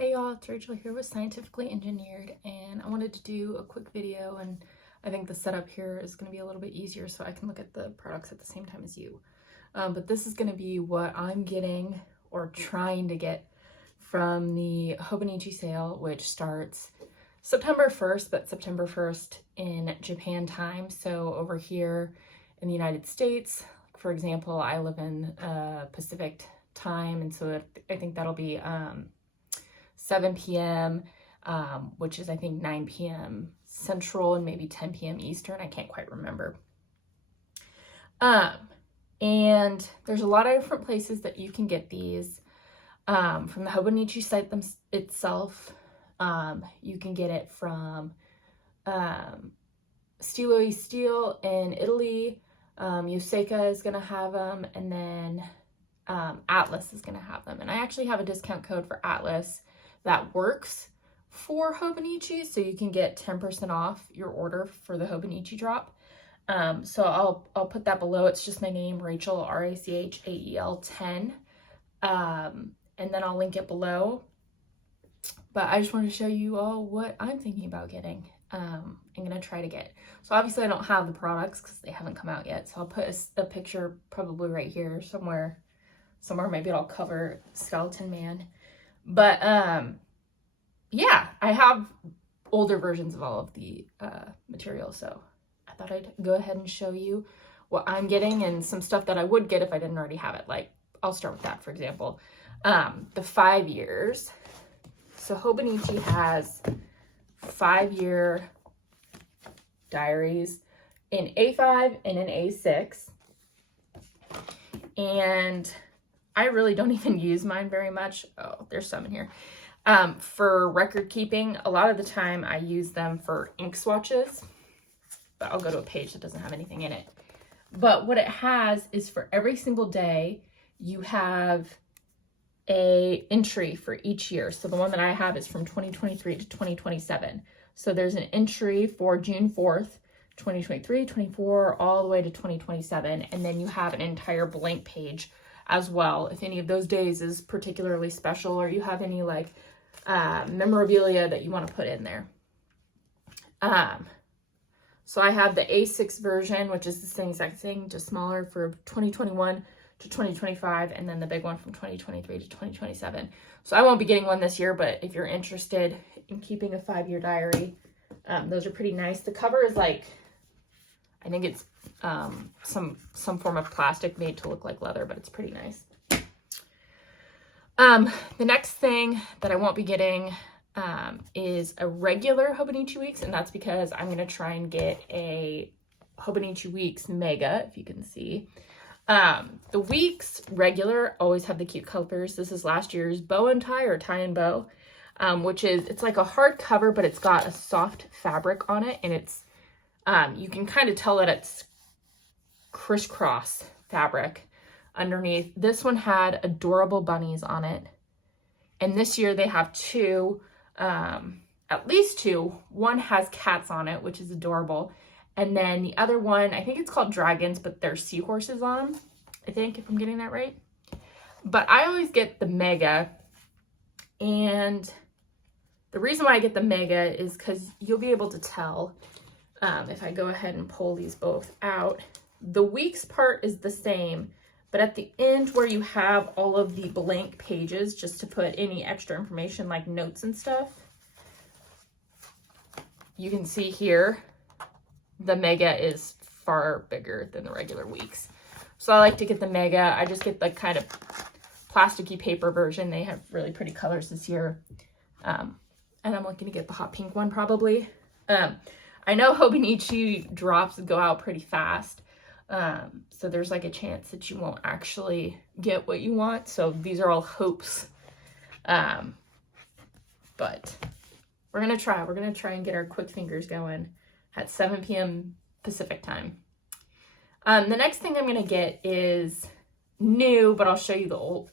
Hey y'all, it's Rachel here with Scientifically Engineered, and I wanted to do a quick video, and I think the setup here is going to be a little bit easier so I can look at the products at the same time as you. But this is going to be what I'm getting or trying to get from the Hobonichi sale, which starts September 1st, but September 1st in Japan time. So over here in the United States, for example, I live in Pacific time, and so I think that'll be 7 p.m., which is I think 9 p.m. Central and maybe 10 p.m. Eastern. I can't quite remember. And there's a lot of different places that you can get these. From the Hobonichi site itself, you can get it from Stilo e Steel in Italy. Yoseka is going to have them, and then Atlas is going to have them. And I actually have a discount code for Atlas that works for Hobonichi, so you can get 10% off your order for the Hobonichi drop. So I'll put that below. It's just my name, Rachel, RACHAEL10. And then I'll link it below. But I just wanted to show you all what I'm thinking about getting. I'm going to try to get. So obviously I don't have the products because they haven't come out yet. So I'll put a picture probably right here somewhere. Maybe I'll cover Skeleton Man. But yeah, I have older versions of all of the material, so I thought I'd go ahead and show you what I'm getting and some stuff that I would get if I didn't already have it. Like, I'll start with that, for example. The 5 years. So Hobonichi has 5-year diaries in A5 and in A6. And I really don't even use mine very much. Oh, there's some in here. For record keeping, a lot of the time I use them for ink swatches, but I'll go to a page that doesn't have anything in it. But what it has is for every single day, you have a entry for each year. So the one that I have is from 2023 to 2027. So there's an entry for June 4th, 2023, 24, all the way to 2027. And then you have an entire blank page as well, if any of those days is particularly special or you have any like memorabilia that you want to put in there. So I have the A6 version, which is the same exact thing, just smaller, for 2021 to 2025, and then the big one from 2023 to 2027. So I won't be getting one this year, but if you're interested in keeping a 5-year diary, those are pretty nice. The cover is like, I think it's some form of plastic made to look like leather, but it's pretty nice. The next thing that I won't be getting is a regular Hobonichi Weeks, and that's because I'm going to try and get a Hobonichi Weeks Mega, if you can see. The Weeks regular always have the cute colors. This is last year's Bow and Tie, or Tie and Bow, which is, it's like a hard cover, but it's got a soft fabric on it, and it's you can kind of tell that it's crisscross fabric underneath. This one had adorable bunnies on it, and this year they have two, at least two. One has cats on it, which is adorable, and then the other one, I think it's called dragons, but there's seahorses on them, I think, if I'm getting that right. But I always get the Mega, and the reason why I get the Mega is because you'll be able to tell if I go ahead and pull these both out. The Weeks part is the same, but at the end where you have all of the blank pages just to put any extra information like notes and stuff, you can see here the Mega is far bigger than the regular Weeks. So I like to get the Mega. I just get the kind of plasticky paper version. They have really pretty colors this year. And I'm looking to get the hot pink one probably. I know Hobonichi drops go out pretty fast. So there's like a chance that you won't actually get what you want. So these are all hopes. But we're going to try. We're going to try and get our quick fingers going at 7 p.m. Pacific time. The next thing I'm going to get is new, but I'll show you the old,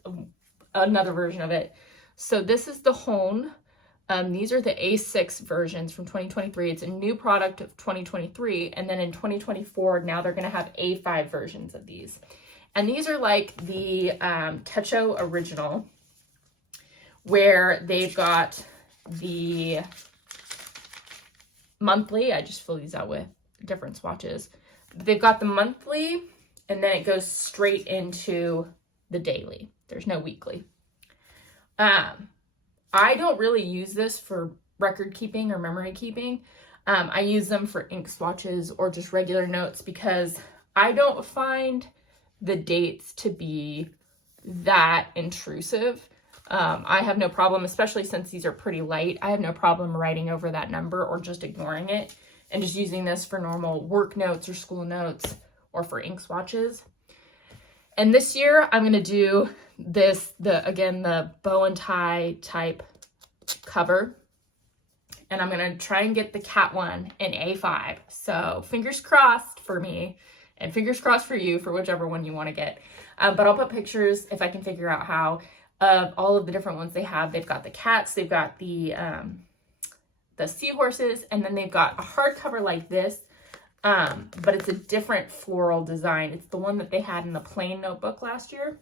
another version of it. So this is the Hone. These are the A6 versions from 2023. It's a new product of 2023. And then in 2024, now they're going to have A5 versions of these. And these are like the Techo Original, where they've got the monthly. I just fill these out with different swatches. They've got the monthly, and then it goes straight into the daily. There's no weekly. I don't really use this for record keeping or memory keeping. I use them for ink swatches or just regular notes because I don't find the dates to be that intrusive. I have no problem, especially since these are pretty light, I have no problem writing over that number or just ignoring it and just using this for normal work notes or school notes or for ink swatches. And this year I'm going to do this, the bow and tie type cover. And I'm going to try and get the cat one in A5. So fingers crossed for me and fingers crossed for you for whichever one you want to get. But I'll put pictures, if I can figure out how, of all of the different ones they have. They've got the cats, they've got the seahorses, and then they've got a hardcover like this, but it's a different floral design. It's the one that they had in the plain notebook last year.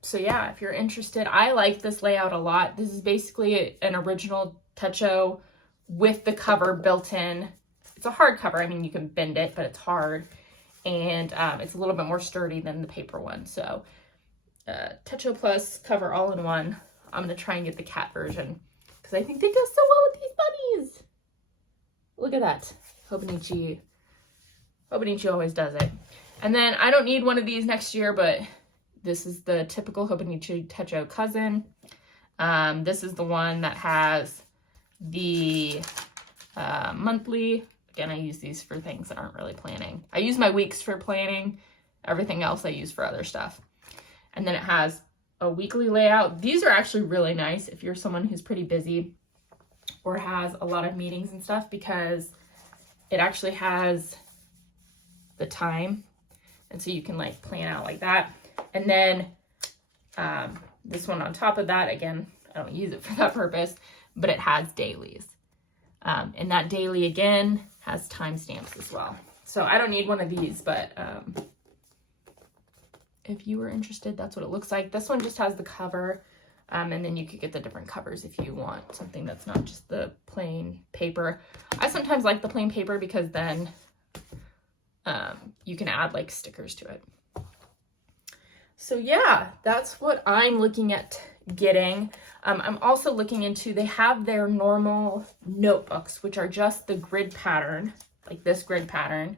So yeah, if you're interested, I like this layout a lot. This is basically an original Techo with the cover built in. It's a hardcover. I mean, you can bend it, but it's hard. And it's a little bit more sturdy than the paper one. So Techo Plus cover all in one. I'm going to try and get the cat version because I think they go so well with these bunnies. Look at that. Hobonichi always does it. And then I don't need one of these next year, but this is the typical Hobonichi Techo cousin. This is the one that has the monthly. Again, I use these for things that aren't really planning. I use my weeks for planning. Everything else I use for other stuff. And then it has a weekly layout. These are actually really nice if you're someone who's pretty busy or has a lot of meetings and stuff, because it actually has the time. And so you can like plan out like that. And then this one on top of that, again, I don't use it for that purpose, but it has dailies. And that daily again has timestamps as well. So I don't need one of these, but if you were interested, that's what it looks like. This one just has the cover, and then you could get the different covers if you want something that's not just the plain paper. I sometimes like the plain paper because then you can add like stickers to it. So yeah, that's what I'm looking at getting. I'm also looking into, they have their normal notebooks, which are just the grid pattern, like this grid pattern,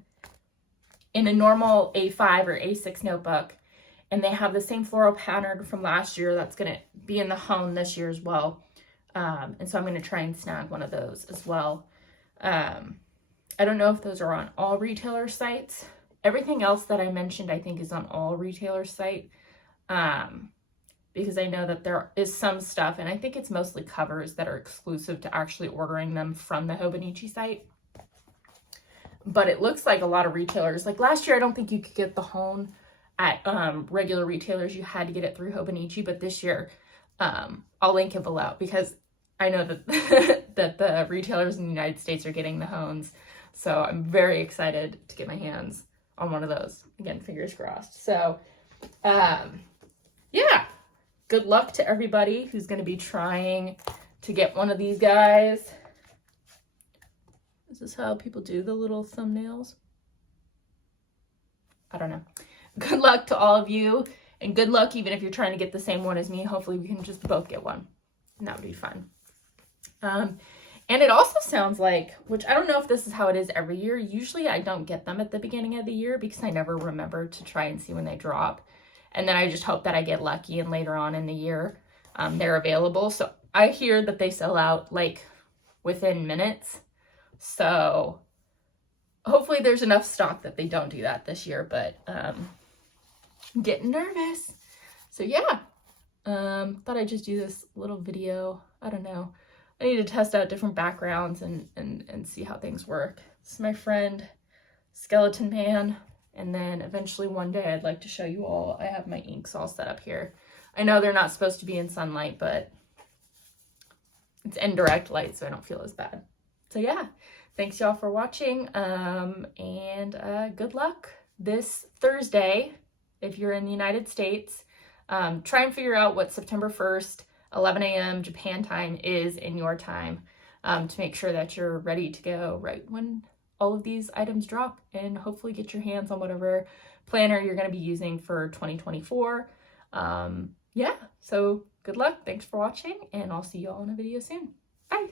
in a normal A5 or A6 notebook. And they have the same floral pattern from last year that's going to be in the home this year as well. And so I'm going to try and snag one of those as well. I don't know if those are on all retailer sites. Everything else that I mentioned, I think, is on all retailer site. Because I know that there is some stuff, and I think it's mostly covers that are exclusive to actually ordering them from the Hobonichi site. But it looks like a lot of retailers, like last year, I don't think you could get the hone at regular retailers. You had to get it through Hobonichi, but this year, I'll link it below because I know that that the retailers in the United States are getting the hones. So I'm very excited to get my hands on one of those. Again, fingers crossed. So, yeah, good luck to everybody who's going to be trying to get one of these guys. Is this how people do the little thumbnails? I don't know. Good luck to all of you, and good luck even if you're trying to get the same one as me. Hopefully we can just both get one, and that would be fun. And it also sounds like, which I don't know if this is how it is every year. Usually I don't get them at the beginning of the year because I never remember to try and see when they drop. And then I just hope that I get lucky and later on in the year they're available. So I hear that they sell out like within minutes. So hopefully there's enough stock that they don't do that this year, but I'm getting nervous. So yeah, thought I'd just do this little video. I don't know. I need to test out different backgrounds and see how things work. This is my friend Skeleton Man. And then eventually one day I'd like to show you all. I have my inks all set up here. I know they're not supposed to be in sunlight, but it's indirect light, so I don't feel as bad. So yeah, thanks y'all for watching. And good luck this Thursday if you're in the United States. Try and figure out what September 1st, 11 a.m. Japan time is in your time, to make sure that you're ready to go right when all of these items drop, and hopefully get your hands on whatever planner you're going to be using for 2024. Yeah, so good luck. Thanks for watching, and I'll see you all in a video soon. Bye.